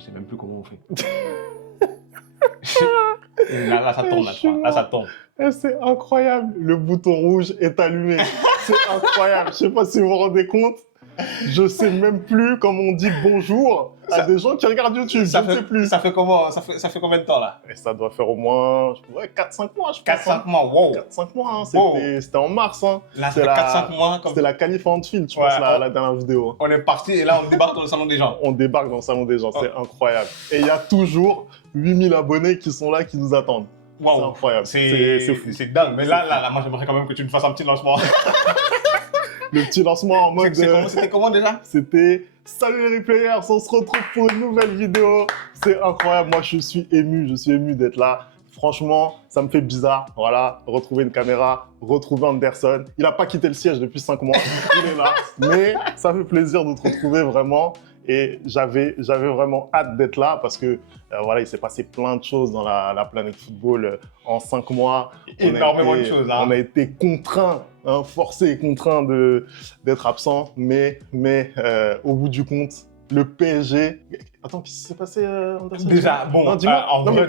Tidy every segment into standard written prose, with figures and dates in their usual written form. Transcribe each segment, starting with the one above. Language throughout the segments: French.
Je sais même plus comment on fait. Là, ça tourne, là, ça tourne. C'est incroyable. Le bouton rouge est allumé. C'est incroyable. Je sais pas si vous vous rendez compte. Je sais même plus comment on dit bonjour à des gens qui regardent YouTube. Je ne sais plus. Ça fait comment? Ça fait combien de temps là? Et ça doit faire au moins 4-5 mois, je pense. 4-5 mois, wow. 4-5 mois, hein. Wow. C'était en mars. Hein. Là, ça fait 4-5 mois. Comme... C'était la qualif en field, je Ouais, pense, la dernière vidéo. On est parti et là, on débarque dans le salon des gens. On débarque dans le salon des gens, c'est incroyable. Et il y a toujours 8000 abonnés qui sont là, qui nous attendent. Wow. C'est incroyable. C'est fou. C'est dingue. Mais là, moi, j'aimerais quand même que tu me fasses un petit lancement. Le petit lancement en mode... C'était comment déjà? C'était « Salut les replayers, on se retrouve pour une nouvelle vidéo ». C'est incroyable, moi je suis ému d'être là. Franchement, ça me fait bizarre, voilà, retrouver une caméra, retrouver Anderson. Il n'a pas quitté le siège depuis 5 mois, il est là. Mais ça fait plaisir de te retrouver vraiment. Et j'avais vraiment hâte d'être là parce que voilà, il s'est passé plein de choses dans la planète football en 5 mois. Énormément de choses. Hein. On a été contraints, forcés et contraints d'être absents. Mais au bout du compte, le PSG... Attends, qu'est-ce qui s'est passé, Anderson? Déjà, bon, non, dis-moi. en vrai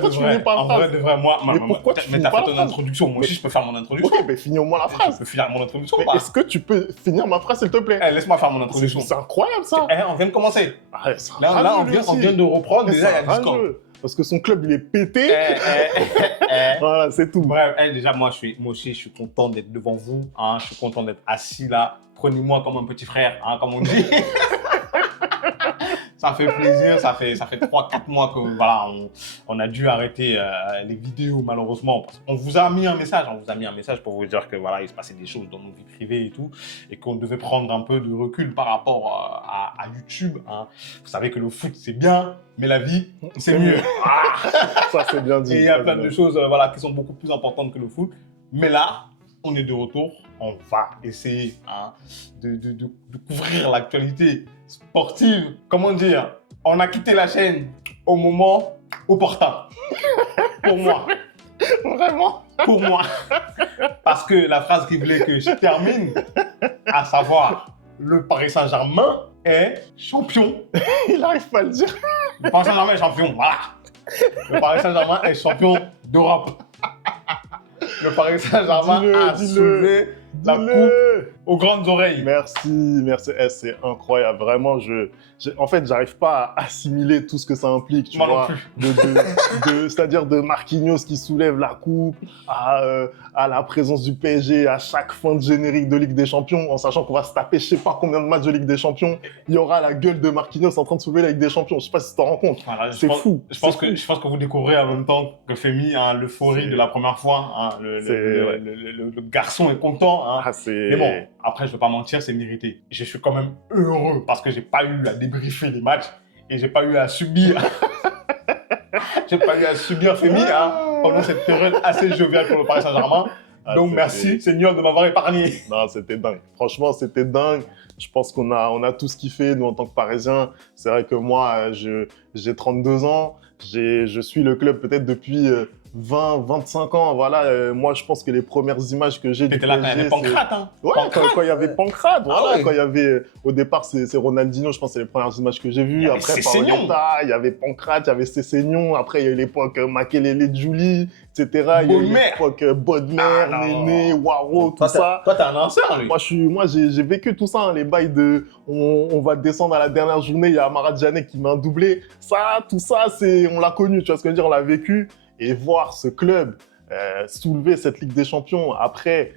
de vrai, moi... Mais pourquoi tu finis t'as pas fait ton introduction, moi aussi je peux faire mon introduction. Ok, mais finis au moins la phrase. Je peux finir mon introduction ou Mais pas? est-ce que tu peux finir ma phrase, s'il te plaît? Laisse-moi faire mon introduction. C'est incroyable, ça. On vient de commencer. Ouais, Là, on vient de reprendre, déjà, il y a du score. Parce que son club, il est pété. Voilà, c'est tout. Bref, déjà, moi aussi, je suis content d'être devant vous. Hein, je suis content d'être assis là. Prenez-moi comme un petit frère, hein, comme on dit. Ça fait plaisir, ça fait 3-4 mois que voilà, on a dû arrêter les vidéos malheureusement. On vous a mis un message, pour vous dire que voilà, il se passait des choses dans nos vies privées et tout, et qu'on devait prendre un peu de recul par rapport à YouTube. Hein. Vous savez que le foot c'est bien, mais la vie c'est mieux. Ça c'est bien dit. Et il y a plein de choses voilà, qui sont beaucoup plus importantes que le foot. Mais là, on est de retour, on va essayer hein, de couvrir l'actualité sportive. Comment dire? On a quitté la chaîne au moment opportun. Pour moi. Vraiment? Pour moi. Parce que la phrase qui voulait que je termine, à savoir, le Paris Saint-Germain est champion. Il n'arrive pas à le dire. Le Paris Saint-Germain est champion, voilà. Le Paris Saint-Germain est champion d'Europe. Le Paris Saint-Germain a soulevé la coupe aux grandes oreilles. Merci. C'est incroyable. Vraiment, en fait, j'arrive pas à assimiler tout ce que ça implique. Tu Moi vois, non plus. c'est-à-dire de Marquinhos qui soulève la coupe, à la présence du PSG à chaque fin de générique de Ligue des Champions, en sachant qu'on va se taper je sais pas combien de matchs de Ligue des Champions. Il y aura la gueule de Marquinhos en train de soulever la Ligue des Champions. Je sais pas si tu t'en rends compte. Voilà, c'est fou. Je pense que vous découvrez en même temps que Femi, hein, l'euphorie de la première fois. Hein, le garçon est content. Hein. Mais bon, après, je ne vais pas mentir, c'est mérité. Je suis quand même heureux parce que je n'ai pas eu à débriefer les matchs et je n'ai pas eu à subir. J'ai pas eu à subir Femi hein, pendant cette période assez joviale pour le Paris Saint-Germain. Donc merci Seigneur de m'avoir épargné. Non, c'était dingue. Franchement, c'était dingue. Je pense qu'on a tous kiffé, nous en tant que Parisiens. C'est vrai que moi, j'ai 32 ans. Je suis le club peut-être depuis 20-25 ans. Voilà, moi, je pense que les premières images que j'ai du PSG... T'étais là quand il y avait Pancrate, hein. Ouais, quand il y avait Pancrate, voilà. Ouais. Quand il y avait... Au départ, c'est Ronaldinho, je pense que c'est les premières images que j'ai vues. Après, Paoletta, il y avait Pancrate, il y avait Cessignon. Après, il y a eu l'époque Makelele Julie, etc. Il y a eu l'époque Bodmer, Néné, Waro, tout ça. Toi, t'es un ancien, lui. Moi, j'ai vécu tout ça, hein, les bails de... On va descendre à la dernière journée, il y a Amara Djané qui met un doublé. Ça, tout ça, on l'a connu, tu vois ce que je veux dire, on l'a vécu. Et voir ce club soulever cette Ligue des Champions après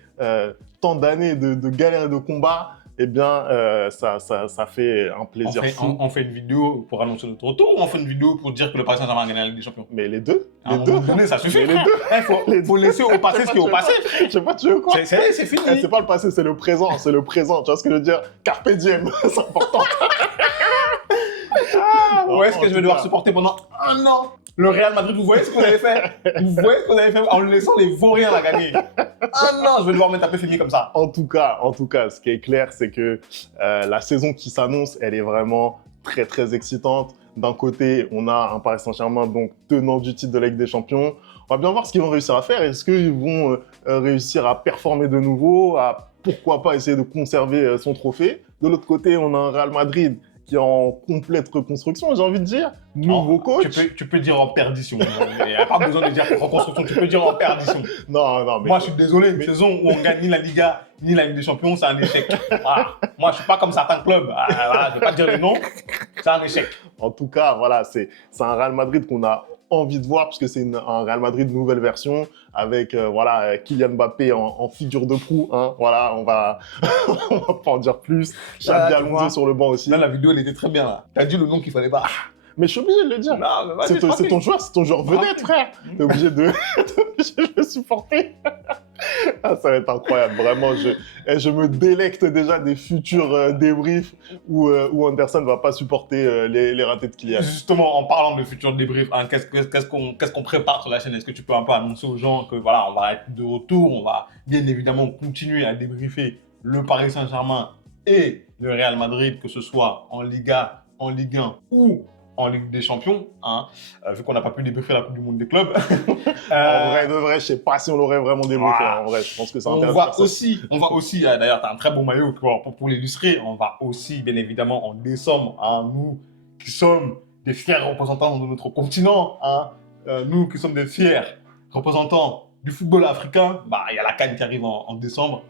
tant d'années de galères et de combats, eh bien, ça fait un plaisir fou. On fait une vidéo pour annoncer notre retour ou on fait une vidéo pour dire que le Paris Saint-Germain a gagné la Ligue des Champions? Mais les deux. Les deux. Donné, ça suffit. Les deux. Faut laisser au passé ce qui est au passé. Je sais pas, tu veux quoi? C'est fini. C'est pas le passé, c'est le présent. C'est le présent. Tu vois ce que je veux dire? Carpe diem, c'est important. Où est-ce que je vais devoir supporter pendant un an le Real Madrid? Vous voyez ce que vous avez fait? Vous voyez ce que vous avez fait en laissant les vauriens la gagner? Un an, je vais devoir me taper Femi comme ça. En tout cas, ce qui est clair, c'est que la saison qui s'annonce, elle est vraiment très, très excitante. D'un côté, on a un Paris Saint-Germain, donc tenant du titre de la Ligue des Champions. On va bien voir ce qu'ils vont réussir à faire. Est-ce qu'ils vont réussir à performer de nouveau, à pourquoi pas essayer de conserver son trophée? De l'autre côté, on a un Real Madrid qui est en complète reconstruction, j'ai envie de dire. Nouveau coach. Tu peux dire en perdition. Il n'y a pas besoin de dire reconstruction, tu peux dire en perdition. Non, mais... Moi, je suis désolé, une saison où on gagne ni la Liga, ni la Ligue des Champions, c'est un échec. Voilà. Moi, je ne suis pas comme certains clubs. Voilà, je ne vais pas dire les noms, c'est un échec. En tout cas, voilà, c'est un Real Madrid qu'on a envie de voir, parce que c'est un Real Madrid nouvelle version, avec voilà, Kylian Mbappé en figure de proue. Hein, voilà, on va pas en dire plus. Xabi Alonso sur le banc aussi. Là, la vidéo, elle était très bien. Tu as dit le nom qu'il ne fallait pas. Mais je suis obligé de le dire. C'est ton joueur vedette, frère. T'es obligé de le supporter. Ah, ça va être incroyable. Vraiment, je me délecte déjà des futurs débriefs où Anderson ne va pas supporter les ratés de Kylian. Justement, en parlant de futurs débriefs, hein, qu'est-ce qu'on prépare sur la chaîne? Est-ce que tu peux un peu annoncer aux gens que voilà, on va être de retour, on va bien évidemment continuer à débriefer le Paris Saint-Germain et le Real Madrid, que ce soit en Liga, en Ligue 1 ou en Ligue des Champions, hein, vu qu'on n'a pas pu débriefer la Coupe du Monde des clubs. En vrai, de vrai, je sais pas si on l'aurait vraiment débriefé. Voilà. En vrai, je pense que ça intéresse personne. On va aussi, d'ailleurs, tu as un très beau maillot pour l'illustrer. On va aussi, bien évidemment, en décembre, hein, nous qui sommes des fiers représentants de notre continent, hein, nous qui sommes des fiers représentants du football africain, bah, il y a la CAN qui arrive en décembre,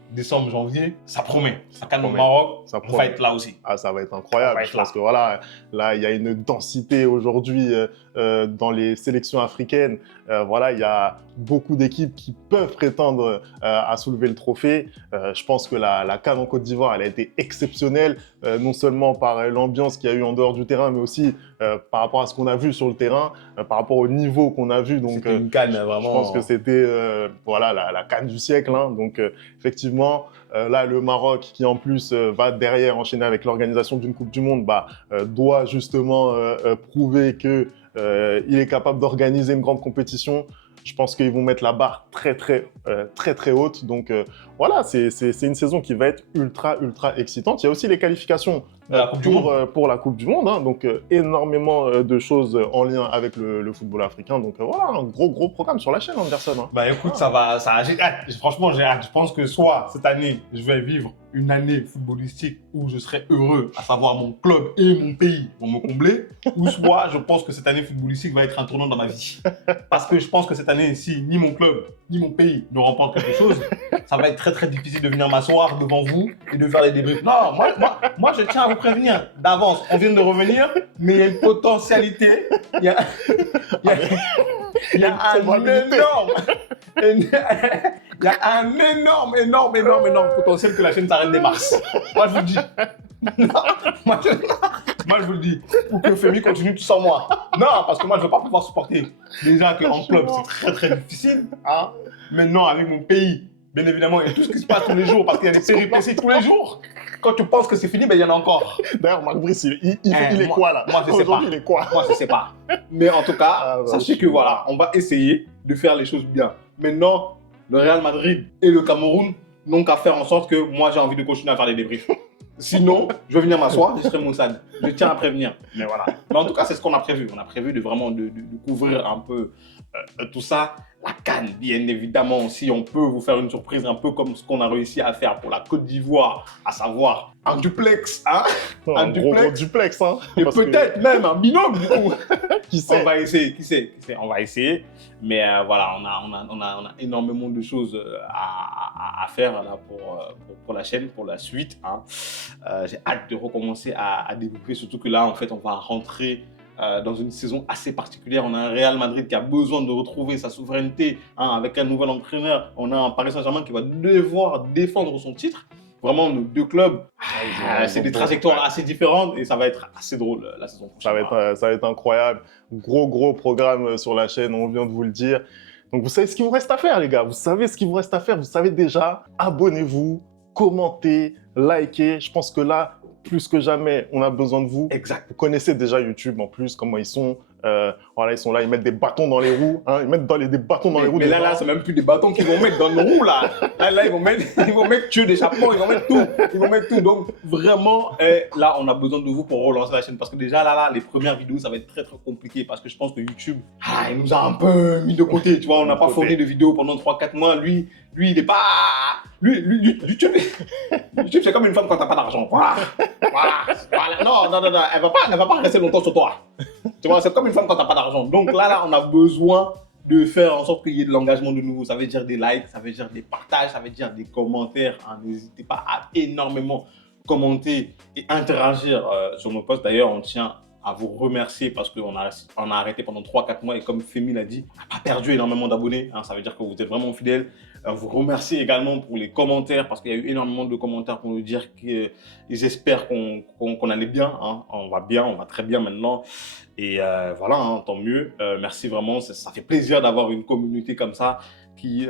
janvier, ça promet. La CAN au Maroc, on va être là aussi. Ah, ça va être incroyable. Je pense que voilà, là, il y a une densité aujourd'hui dans les sélections africaines. Voilà, il y a beaucoup d'équipes qui peuvent prétendre à soulever le trophée. Je pense que la CAN en Côte d'Ivoire, elle a été exceptionnelle, non seulement par l'ambiance qu'il y a eu en dehors du terrain, mais aussi par rapport à ce qu'on a vu sur le terrain, par rapport au niveau qu'on a vu. Donc, une CAN, vraiment. Je pense que c'était voilà, la CAN du siècle. Hein. Donc, effectivement, là, le Maroc, qui en plus va derrière enchaîner avec l'organisation d'une Coupe du Monde, doit justement prouver qu'il est capable d'organiser une grande compétition. Je pense qu'ils vont mettre la barre très haute. Donc voilà, c'est une saison qui va être ultra excitante. Il y a aussi les qualifications pour la Coupe du Monde. Hein, donc énormément de choses en lien avec le football africain. Donc voilà, un gros programme sur la chaîne, Anderson. Hein. Bah écoute, j'ai hâte. Franchement, j'ai hâte. Je pense que soit cette année, je vais vivre une année footballistique où je serai heureux, à savoir mon club et mon pays vont me combler, ou soit je pense que cette année footballistique va être un tournant dans ma vie. Parce que je pense que cette année, si ni mon club, ni mon pays ne remportent quelque chose, ça va être très difficile de venir m'asseoir devant vous et de faire les débriefs. Non, moi je tiens à vous prévenir d'avance. On vient de revenir, mais il y a une potentialité. Il y a un énorme potentiel que la chaîne s'arrête dès mars. Moi, je vous le dis. Moi, je vous le dis. Pour que Femi continue tout sans moi. Non, parce que moi, je ne vais pas pouvoir supporter. Déjà qu'en club, c'est très difficile. Hein. Maintenant, avec mon pays, bien évidemment, et tout ce qui se passe tous les jours, parce qu'il y a des péripéties tous les jours. Quand tu penses que c'est fini, ben, il y en a encore. D'ailleurs, Marc Brice, il est quoi là? Moi, je sais pas. Il est quoi? Moi, je sais pas. Mais en tout cas, sachez que voilà, on va essayer de faire les choses bien. Maintenant, le Real Madrid et le Cameroun n'ont qu'à faire en sorte que moi, j'ai envie de continuer à faire des débriefs. Sinon, je vais venir m'asseoir, je serai maussade. Je tiens à prévenir. Mais voilà. Mais en tout cas, c'est ce qu'on a prévu. On a prévu de vraiment de couvrir un peu tout ça. La CAN, bien évidemment, si on peut vous faire une surprise un peu comme ce qu'on a réussi à faire pour la Côte d'Ivoire, à savoir un duplex, hein, un gros duplex, hein. Et peut-être même un binôme, du coup. Qui sait? On va essayer, qui sait, on va essayer. Mais voilà, on a énormément de choses à faire là, pour la chaîne, pour la suite. Hein. J'ai hâte de recommencer à développer, surtout que là, en fait, on va rentrer dans une saison assez particulière. On a un Real Madrid qui a besoin de retrouver sa souveraineté, hein, avec un nouvel entraîneur. On a un Paris Saint-Germain qui va devoir défendre son titre. Vraiment, nos deux clubs, c'est des trajectoires assez différentes et ça va être assez drôle la saison prochaine. Ça va être incroyable. Gros programme sur la chaîne, on vient de vous le dire. Donc vous savez ce qu'il vous reste à faire, les gars. Vous savez ce qu'il vous reste à faire. Vous savez déjà, abonnez-vous, commentez, likez. Je pense que là, plus que jamais, on a besoin de vous. Exact. Vous connaissez déjà YouTube en plus, comment ils sont. Voilà, ils sont là, ils mettent des bâtons dans les roues. Hein, ils mettent des bâtons dans les roues. Mais là, c'est même plus des bâtons qu'ils vont mettre dans nos roues, là. Là, ils vont mettre tuer des chapeaux, ils vont mettre tout. Donc, vraiment, là, on a besoin de vous pour relancer la chaîne. Parce que déjà, là, les premières vidéos, ça va être très compliqué. Parce que je pense que YouTube, il nous a un peu mis de côté. Tu vois, on n'a pas fourni de vidéos pendant 3-4 mois. Lui, il est pas YouTube, YouTube c'est comme une femme quand t'as pas d'argent. Voilà. Non. Elle va pas rester longtemps sur toi. Tu vois, c'est comme une femme quand t'as pas d'argent. Donc là, on a besoin de faire en sorte qu'il y ait de l'engagement de nouveau. Ça veut dire des likes, ça veut dire des partages, ça veut dire des commentaires. Hein. N'hésitez pas à énormément commenter et interagir sur nos posts. D'ailleurs, on tient à vous remercier parce qu'on a arrêté pendant 3-4 mois et comme Femi l'a dit, on n'a pas perdu énormément d'abonnés. Hein. Ça veut dire que vous êtes vraiment fidèles. On vous remercie également pour les commentaires parce qu'il y a eu énormément de commentaires pour nous dire qu'ils espèrent qu'on allait bien. Hein. On va bien, on va très bien maintenant. Et voilà, hein, tant mieux. Merci vraiment. Ça fait plaisir d'avoir une communauté comme ça qui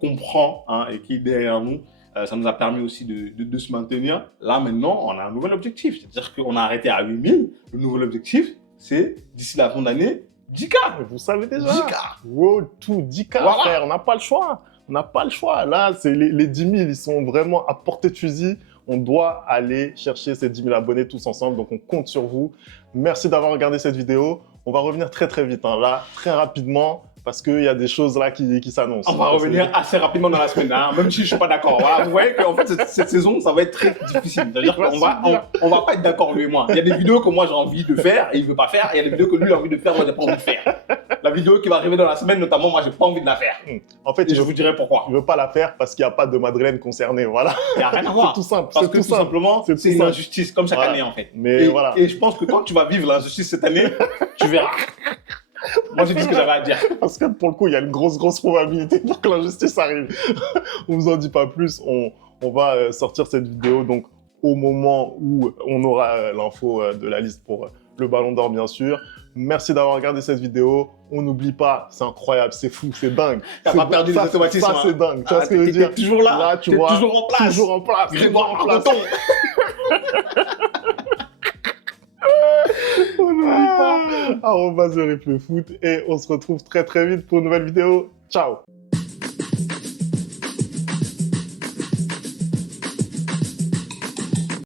comprend hein, et qui est derrière nous. Ça nous a permis aussi de se maintenir. Là, maintenant, on a un nouvel objectif. C'est-à-dire qu'on a arrêté à 8000. Le nouvel objectif, c'est d'ici la fin d'année, 10K. Mais vous savez déjà. 10K. Wow, tout 10K, voilà. Frère. On n'a pas le choix. On n'a pas le choix. Là, les 10 000, ils sont vraiment à portée de fusil. On doit aller chercher ces 10 000 abonnés tous ensemble. Donc, on compte sur vous. Merci d'avoir regardé cette vidéo. On va revenir très, très vite. Hein. Là, très rapidement. Parce qu'il y a des choses là qui s'annoncent. On va revenir assez rapidement dans la semaine, hein, même si je ne suis pas d'accord. Voilà, vous voyez qu'en fait, cette saison, ça va être très difficile. C'est-à-dire qu'on va pas être d'accord, lui et moi. Il y a des vidéos que moi j'ai envie de faire et il ne veut pas faire. Et il y a des vidéos que lui a envie de faire, moi j'ai pas envie de faire. La vidéo qui va arriver dans la semaine, notamment, moi j'ai pas envie de la faire. En fait, je vous dirai pourquoi. Il ne veut pas la faire parce qu'il n'y a pas de Madeleine concernée. Voilà. Il n'y a rien à voir. C'est tout simple. Parce que tout simplement, c'est une injustice, comme chaque année en fait. Mais voilà. Et je pense que quand tu vas vivre l'injustice cette année, tu verras. Moi, j'ai dit ce que j'avais à dire. Parce que pour le coup, il y a une grosse probabilité pour que l'injustice arrive. On vous en dit pas plus. On va sortir cette vidéo donc au moment où on aura l'info de la liste pour le Ballon d'Or, bien sûr. Merci d'avoir regardé cette vidéo. On n'oublie pas, c'est incroyable, c'est fou, c'est dingue. T'as pas perdu les automatismes. Ça, c'est dingue. Tu vois ce que je veux dire? Toujours là, tu vois. Toujours en place. Toujours en place. Grégoire en place. On n'oublie pas. @ReplayFoot et on se retrouve très très vite pour une nouvelle vidéo. Ciao.